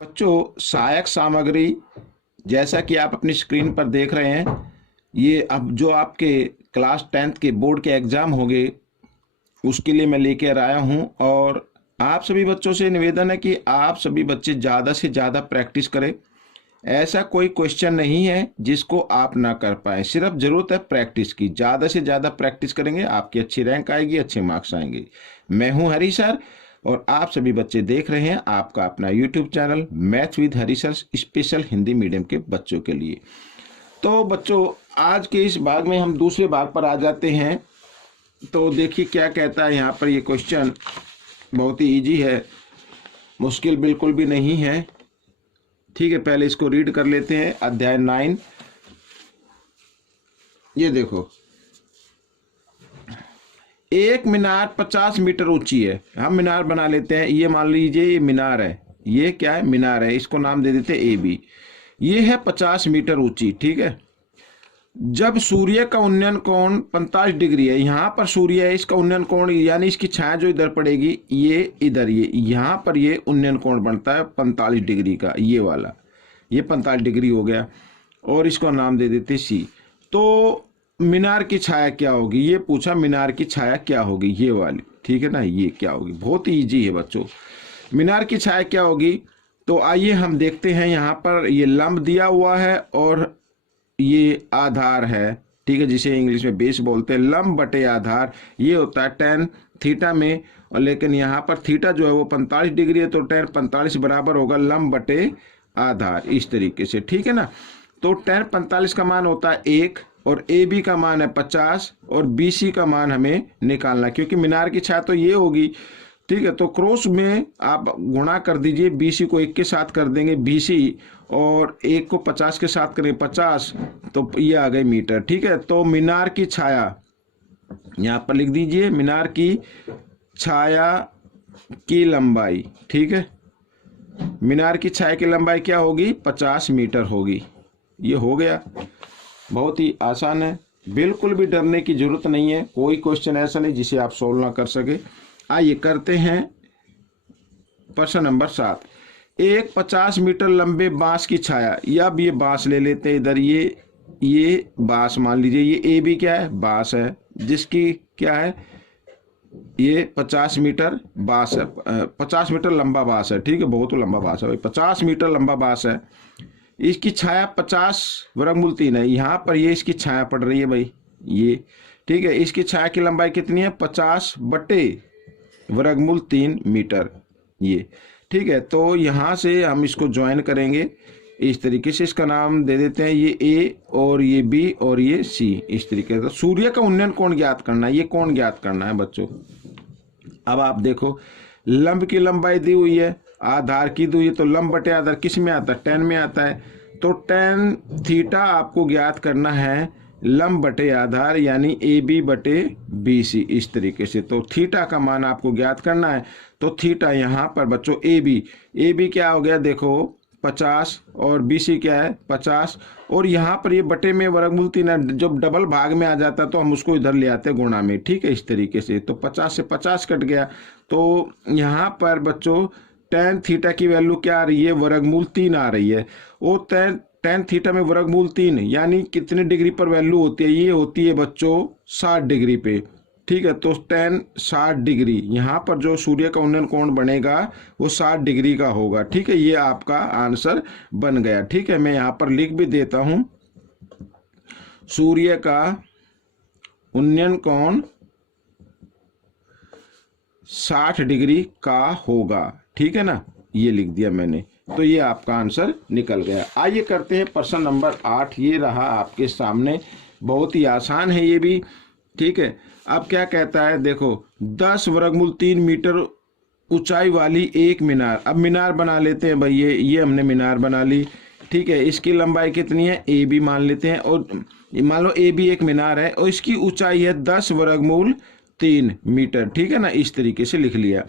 बच्चों, सहायक सामग्री जैसा कि आप अपनी स्क्रीन पर देख रहे हैं, ये अब जो आपके क्लास 10th के बोर्ड के एग्ज़ाम होंगे उसके लिए मैं लेकर आया हूं। और आप सभी बच्चों से निवेदन है कि आप सभी बच्चे ज़्यादा से ज़्यादा प्रैक्टिस करें। ऐसा कोई क्वेश्चन नहीं है जिसको आप ना कर पाए, सिर्फ ज़रूरत है प्रैक्टिस की। ज़्यादा से ज़्यादा प्रैक्टिस करेंगे, आपकी अच्छी रैंक आएगी, अच्छे मार्क्स आएंगे। मैं हूं हरी सर और आप सभी बच्चे देख रहे हैं आपका अपना YouTube channel math with Hari sir, special Hindi medium के बच्चों के लिए। तो बच्चों, आज के इस भाग में हम दूसरे भाग पर आ जाते हैं। तो देखिए क्या कहता है यहाँ पर। ये क्वेश्चन बहुत ही इजी है, मुश्किल बिल्कुल भी नहीं है। ठीक है, पहले इसको रीड कर लेते हैं। अध्याय 9, ये देखो, एक मीनार 50 मीटर ऊंची है। हम मीनार बना लेते हैं। ये मान लीजिए ये मीनार है, ये क्या है, मीनार है। इसको नाम दे देते हैं ए बी। ये है 50 मीटर ऊंची। ठीक है, जब सूर्य का उन्नयन कोण 45 डिग्री है, यहाँ पर सूर्य है, इसका उन्नयन कोण यानी इसकी छाया जो इधर पड़ेगी, ये इधर, ये यहाँ पर ये उन्नयन कोण बनता है 45 डिग्री का, ये वाला, ये 45 डिग्री हो गया। और इसको नाम दे देते सी। तो मीनार की छाया क्या होगी, ये पूछा, मीनार की छाया क्या होगी, ये वाली। ठीक है ना, ये क्या होगी, बहुत ही ईजी है बच्चों। मीनार की छाया क्या होगी, तो आइए हम देखते हैं। यहाँ पर ये लंब दिया हुआ है और ये आधार है। ठीक है, जिसे इंग्लिश में बेस बोलते हैं। लंब बटे आधार ये होता है tan थीटा में, और लेकिन यहाँ पर थीटा जो है वो 45 डिग्री है, तो tan 45 बराबर होगा लंब बटे आधार, इस तरीके से। ठीक है ना, तो tan 45 का मान होता है 1 और ए बी का मान है 50 और बी सी का मान हमें निकालना, क्योंकि मीनार की छाया तो ये होगी। ठीक है, तो क्रॉस में आप गुणा कर दीजिए, बी सी को 1 के साथ कर देंगे बी सी, और 1 को 50 के साथ करें 50, तो ये आ गए मीटर। ठीक है, तो मीनार की छाया यहाँ पर लिख दीजिए, मीनार की छाया की लंबाई। ठीक है, मीनार की छाया की लंबाई क्या होगी, 50 मीटर होगी। ये हो गया, बहुत ही आसान है, बिल्कुल भी डरने की जरूरत नहीं है। कोई क्वेश्चन ऐसा नहीं जिसे आप सोल्व ना कर सके। आइए करते हैं प्रश्न नंबर 7। एक 50 मीटर लंबे बांस की छाया, या अब ये बांस ले लेते हैं इधर, ये बांस मान लीजिए, ये ए बी क्या है, बांस है, जिसकी क्या है, ये 50 मीटर बांस है, 50 मीटर लंबा बांस है। ठीक है, बहुत लंबा बांस है भाई, 50 मीटर लंबा बांस है। इसकी छाया 50 वर्गमूल 3 है। यहाँ पर ये इसकी छाया पड़ रही है भाई, ये। ठीक है, इसकी छाया की लंबाई कितनी है, 50 बटे वर्गमूल 3 मीटर, ये। ठीक है, तो यहाँ से हम इसको ज्वाइन करेंगे इस तरीके से। इसका नाम दे देते हैं, ये ए और ये बी और ये सी, इस तरीके से। सूर्य का उन्नयन कोण ज्ञात करना है, ये कोण ज्ञात करना है बच्चों। अब आप देखो, लंब की लंबाई दी हुई है, आधार की दी हुई है, तो लंब बटे आधार किस में आता है, tan में आता है। तो tan थीटा आपको ज्ञात करना है लंब बटे आधार, यानी ए बी बटे बी सी, इस तरीके से। तो थीटा का मान आपको ज्ञात करना है। तो थीटा यहाँ पर बच्चों ए बी क्या हो गया, देखो 50, और बी सी क्या है 50, और यहाँ पर ये बटे में वर्गमूल 3 है, जब डबल भाग में आ जाता है तो हम उसको इधर ले आते हैं गुणा में। ठीक है, इस तरीके से। तो 50 से 50 कट गया, तो यहाँ पर बच्चों tan थीटा की वैल्यू क्या आ रही है, वर्गमूल 3 आ रही है। वो tan थीटा में वर्गमूल 3 यानी कितने डिग्री पर वैल्यू होती है, ये होती है बच्चों 60 डिग्री पे। ठीक है, तो tan 60 डिग्री, यहाँ पर जो सूर्य का उन्नयन कोण बनेगा वो 60 डिग्री का होगा। ठीक है, ये आपका आंसर बन गया। ठीक है, मैं यहाँ पर लिख भी देता हूँ, सूर्य का उन्नयन कोण 60 डिग्री का होगा। ठीक है ना, ये लिख दिया मैंने, तो ये आपका आंसर निकल गया। आइए करते हैं प्रश्न नंबर 8। ये रहा आपके सामने, बहुत ही आसान है ये भी। ठीक है, अब क्या कहता है, देखो 10 वर्गमूल 3 मीटर ऊंचाई वाली एक मीनार। अब मीनार बना लेते हैं भाई, ये हमने मीनार बना ली। ठीक है, इसकी लंबाई कितनी है, ए बी मान लेते हैं, और मान लो ए बी एक मीनार है और इसकी ऊंचाई है 10 वर्गमूल 3 मीटर। ठीक है ना, इस तरीके से लिख लिया।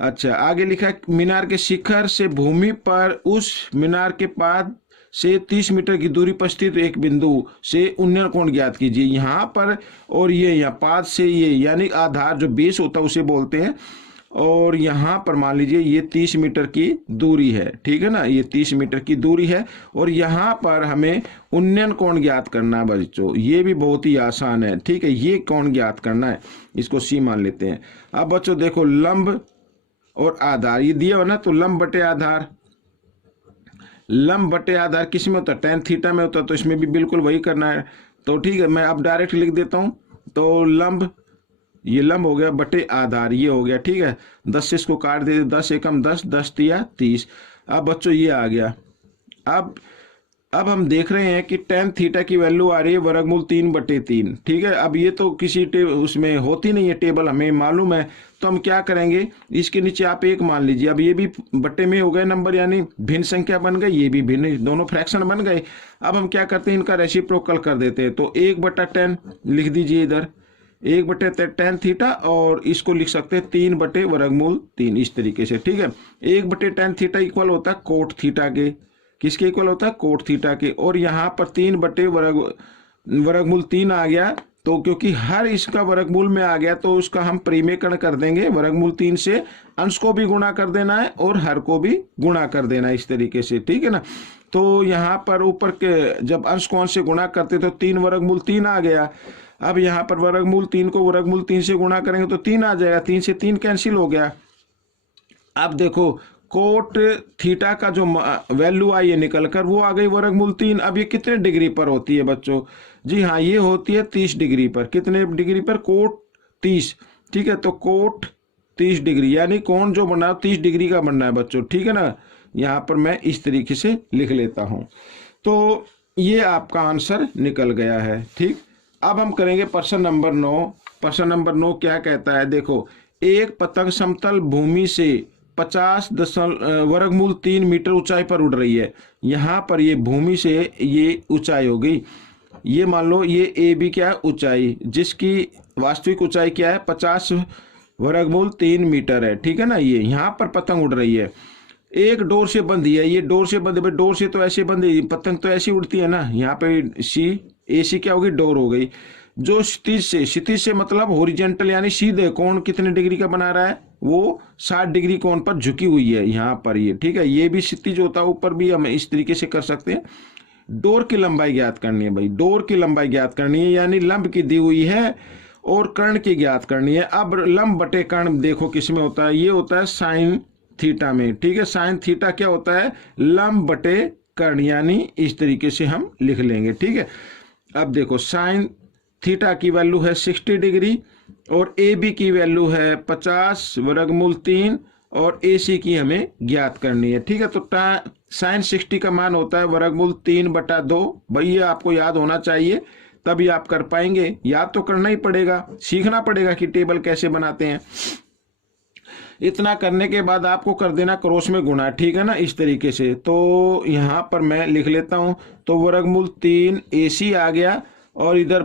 अच्छा, आगे लिखा, मीनार के शिखर से भूमि पर उस मीनार के पाद से 30 मीटर की दूरी पर स्थित एक बिंदु से उन्नयन कोण ज्ञात कीजिए। यहाँ पर और ये यहाँ पाद से ये, यानी आधार जो बेस होता है उसे बोलते हैं। और यहाँ पर मान लीजिए ये 30 मीटर की दूरी है, ठीक है ना, ये 30 मीटर की दूरी है। और यहाँ पर हमें उन्नयन कोण ज्ञात करना है बच्चों, ये भी बहुत ही आसान है, ठीक है, ये कोण ज्ञात करना है, इसको सी मान लेते हैं। अब बच्चों देखो लंब और आधार ये दिया हो ना, तो लंब बटे आधार, लंब बटे आधार किस में होता है, tan थीटा में होता है, तो इसमें भी बिल्कुल वही करना है। तो ठीक है, मैं अब डायरेक्ट लिख देता हूँ। तो लंब, ये लंब हो गया बटे आधार, ये हो गया, ठीक है। 10 से इसको काट दे, 10 एकम 10, 10 तिया 30। अब बच्चों ये आ गया। अब हम देख रहे हैं कि tan थीटा की वैल्यू आ रही है वर्गमूल 3/3, ठीक है। अब ये तो किसी उसमें होती नहीं है टेबल, हमें मालूम है, तो हम क्या करेंगे, इसके नीचे आप 1 मान लीजिए। अब ये भी बट्टे में हो गए नंबर, यानी भिन्न संख्या बन गई, ये भी भिन्न, दोनों फ्रैक्शन बन गए। अब हम क्या करते हैं, इनका रेसिप्रोकल कर देते हैं। तो 1/tan लिख दीजिए इधर, 1/tan थीटा, और इसको लिख सकते हैं 3/√3 इस तरीके से, ठीक है। 1/tan थीटा इक्वल होता है कोट थीटा के, किसके इक्वल होता है, कोट थीटा के। और यहाँ पर 3/√3 आ गया, तो क्योंकि हर इसका वर्गमूल में आ गया तो उसका हम परिमेयकरण कर देंगे। वर्गमूल 3 से अंश को भी गुणा कर देना है और हर को भी गुणा कर देना है, इस तरीके से, ठीक है ना। तो यहाँ पर ऊपर के जब अंश को अंश से गुणा करते तो 3/√3 आ गया। अब यहाँ पर वर्गमूल 3 को वर्गमूल 3 से गुणा करेंगे तो 3 आ जाएगा, 3 से 3 कैंसिल हो गया। अब देखो कोट थीटा का जो वैल्यू आई है निकल कर, वो आ गई वर्गमूल 3। अब ये कितने डिग्री पर होती है बच्चों, जी हाँ, ये होती है 30 डिग्री पर। कितने डिग्री पर, कोट 30, ठीक है। तो कोट 30 डिग्री, यानी कोण जो बनना है 30 डिग्री का बनना है बच्चों, ठीक है ना। यहाँ पर मैं इस तरीके से लिख लेता हूँ। तो ये आपका आंसर निकल गया है, ठीक। अब हम करेंगे प्रश्न नंबर 9। प्रश्न नंबर 9 क्या कहता है, देखो, एक पतंग समतल भूमि से 50.3 मीटर ऊंचाई पर उड़ रही है। यहाँ पर ये भूमि से ये ऊंचाई हो गई, ये मान लो ये ए बी क्या है, ऊंचाई, जिसकी वास्तविक ऊंचाई क्या है, 50√3 मीटर है, ठीक है ना। ये यहाँ पर पतंग उड़ रही है, एक डोर से बंधी है, ये डोर से बंधी, भाई डोर से तो ऐसे बंधी, पतंग तो ऐसी उड़ती है ना। यहाँ पे सी क्या होगी, डोर हो गई। जो क्षितिज से मतलब हॉरिजॉन्टल यानी सीधे कोण कितने डिग्री का बना रहा है, वो 60 डिग्री कोण पर झुकी हुई है यहाँ पर, ये ठीक है। ये भी क्षितिज होता है, ऊपर भी हम इस तरीके से कर सकते हैं। डोर की लंबाई ज्ञात करनी है भाई, डोर की लंबाई ज्ञात करनी है, यानी लंब की दी हुई है और कर्ण की ज्ञात करनी है। अब लंब बटे कर्ण देखो किस में होता है, ये होता है साइन थीटा में, ठीक है। साइन थीटा क्या होता है, लंब बटे कर्ण, यानी इस तरीके से हम लिख लेंगे, ठीक है। अब देखो साइन थीटा की वैल्यू है 60 डिग्री और ए बी की वैल्यू है 50√3 और ए सी की हमें ज्ञात करनी है, ठीक है। तो साइन 60 का मान होता है √3/2। भैया आपको याद होना चाहिए, तभी आप कर पाएंगे, याद तो करना ही पड़ेगा, सीखना पड़ेगा कि टेबल कैसे बनाते हैं। इतना करने के बाद आपको कर देना क्रॉस में गुणा, ठीक है ना, इस तरीके से। तो यहाँ पर मैं लिख लेता हूँ, तो √3 AC आ गया, और इधर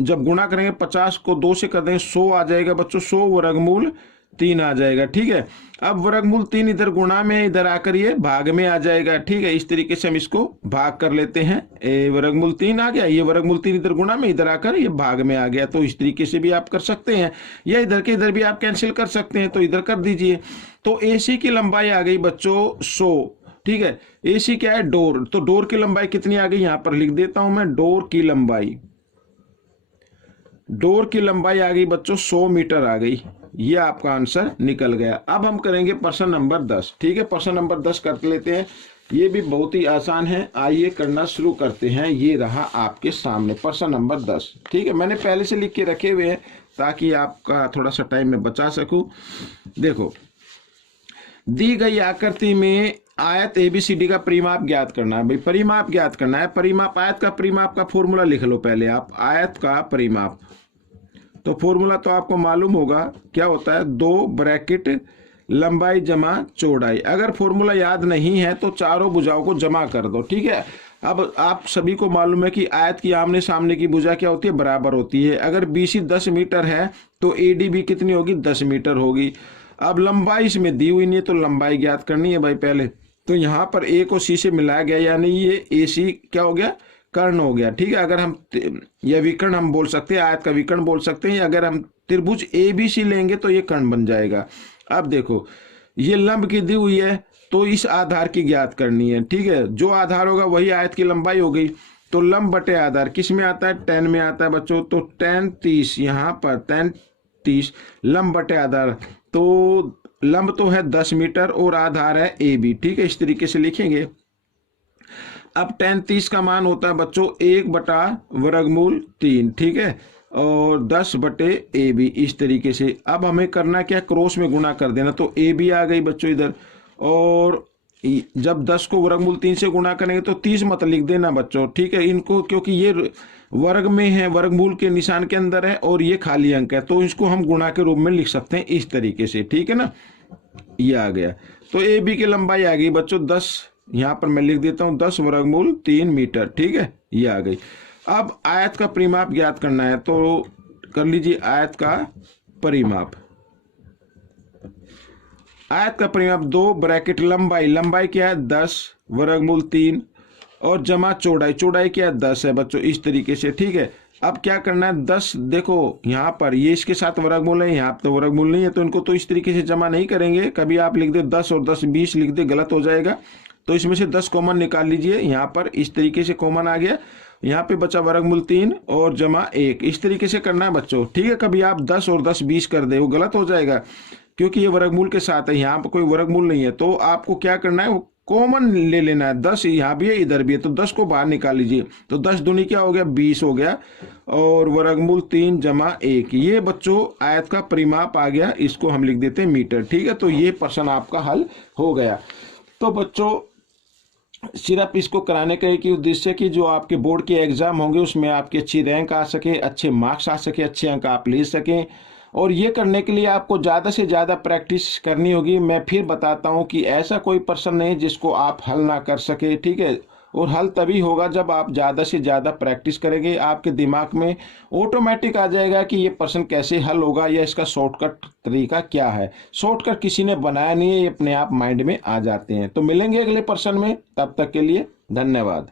जब गुणा करेंगे 50 को 2 से कर देंगे 100 आ जाएगा बच्चों, 100√3 आ जाएगा, ठीक है। अब √3 इधर गुणा में, इधर आकर ये भाग में आ जाएगा, ठीक है। इस तरीके से हम इसको भाग कर लेते हैं, √3 आ गया, ये √3 इधर गुणा में, इधर आकर ये भाग में आ गया। तो इस तरीके से भी आप कर सकते हैं, या इधर के इधर भी आप कैंसिल कर सकते हैं, तो इधर कर दीजिए। तो AC की लंबाई आ गई बच्चों 100, ठीक है। AC क्या है, डोर, तो डोर की लंबाई कितनी आ गई, यहां पर लिख देता हूं मैं, डोर की लंबाई आ गई बच्चों 100 मीटर आ गई। ये आपका आंसर निकल गया। अब हम करेंगे प्रश्न नंबर 10, ठीक है। प्रश्न नंबर 10 कर लेते हैं, ये भी बहुत ही आसान है, आइए करना शुरू करते हैं। ये रहा आपके सामने प्रश्न नंबर 10, ठीक है। मैंने पहले से लिख के रखे हुए हैं ताकि आपका थोड़ा सा टाइम में बचा सकूं। देखो, दी गई आकृति में आयत ABCD का परिमाप ज्ञात करना है। भाई परिमाप ज्ञात करना है, परिमाप, आयत का परिमाप का फॉर्मूला लिख लो पहले आप। आयत का परिमाप, तो फॉर्मूला तो आपको मालूम होगा क्या होता है, 2 ब्रैकेट लंबाई जमा चौड़ाई। अगर फॉर्मूला याद नहीं है तो चारों भुजाओं को जमा कर दो, ठीक है। अब आप सभी को मालूम है कि आयत की आमने सामने की भुजा क्या होती है, बराबर होती है। अगर BC 10 मीटर है तो AD भी कितनी होगी, 10 मीटर होगी। अब लंबाई इसमें दी हुई नहीं है, तो लंबाई ज्ञात करनी है भाई पहले। तो यहाँ पर A को C से मिलाया गया, यानी ये AC क्या हो गया, कर्ण हो गया, ठीक है। अगर हम या विकर्ण हम बोल सकते हैं, आयत का विकर्ण बोल सकते हैं, अगर हम त्रिभुज ABC लेंगे तो ये कर्ण बन जाएगा। अब देखो ये लंब की दी हुई है, तो इस आधार की ज्ञात करनी है। ठीक है, जो आधार होगा वही आयत की लंबाई हो गई। तो लंब बटे आधार किस में आता है, tan में आता है बच्चों। तो tan 30, यहाँ पर tan 30 लंब बटे आधार, तो लंब तो है 10 मीटर और आधार है AB। ठीक है, इस तरीके से लिखेंगे। अब tan 30 का मान होता है बच्चों 1/√3। ठीक है, और 10/AB इस तरीके से। अब हमें करना क्या, क्रॉस में गुणा कर देना। तो AB आ गई बच्चों इधर, और जब 10 को √3 से गुणा करेंगे तो 30 मत लिख देना बच्चों। ठीक है, इनको क्योंकि ये वर्ग में है, वर्गमूल के निशान के अंदर है और ये खाली अंक है, तो इसको हम गुणा के रूप में लिख सकते हैं इस तरीके से। ठीक है ना, ये आ गया। तो AB की लंबाई आ गई बच्चों 10, यहाँ पर मैं लिख देता हूँ 10√3 मीटर। ठीक है, ये आ गई। अब आयत का परिमाप ज्ञात करना है, तो कर लीजिए आयत का परिमाप। आयत का परिमाप 2 ब्रैकेट लंबाई, लंबाई क्या है 10√3 और जमा चौड़ाई, चौड़ाई क्या है 10 है बच्चों, इस तरीके से। ठीक है, अब क्या करना है 10, देखो यहाँ पर ये इसके साथ वर्गमूल है, यहाँ तो वर्गमूल नहीं है, तो इनको तो इस तरीके से जमा नहीं करेंगे। कभी आप लिख दे 10 और 10 20 लिख दे, गलत हो जाएगा। तो इसमें से 10 कॉमन निकाल लीजिए, यहाँ पर इस तरीके से कॉमन आ गया। यहाँ पे बचा वर्गमूल 3 और जमा 1, इस तरीके से करना है बच्चों। ठीक है, कभी आप 10 और 10 20 कर दे, वो गलत हो जाएगा क्योंकि ये वर्गमूल के साथ है, यहाँ पर कोई वर्गमूल नहीं है। तो आपको क्या करना है, कॉमन ले लेना है। 10 यहाँ भी है इधर भी है, तो 10 को बाहर निकाल लीजिए। तो 10 दूनी क्या हो गया 20 हो गया, और वर्गमूल 3 जमा 1, ये बच्चों आयत का परिमाप आ गया। इसको हम लिख देते हैं मीटर। ठीक है, तो ये प्रश्न आपका हल हो गया। तो बच्चों सिर्फ इसको कराने का एक ही उद्देश्य है कि जो आपके बोर्ड के एग्जाम होंगे उसमें आपकी अच्छी रैंक आ सके, अच्छे मार्क्स आ सके, अच्छे अंक आप ले सकें। और ये करने के लिए आपको ज़्यादा से ज़्यादा प्रैक्टिस करनी होगी। मैं फिर बताता हूँ कि ऐसा कोई प्रश्न नहीं जिसको आप हल ना कर सके। ठीक है, और हल तभी होगा जब आप ज़्यादा से ज़्यादा प्रैक्टिस करेंगे। आपके दिमाग में ऑटोमेटिक आ जाएगा कि ये प्रश्न कैसे हल होगा या इसका शॉर्टकट तरीका क्या है। शॉर्टकट किसी ने बनाया नहीं है, ये अपने आप माइंड में आ जाते हैं। तो मिलेंगे अगले प्रश्न में, तब तक के लिए धन्यवाद।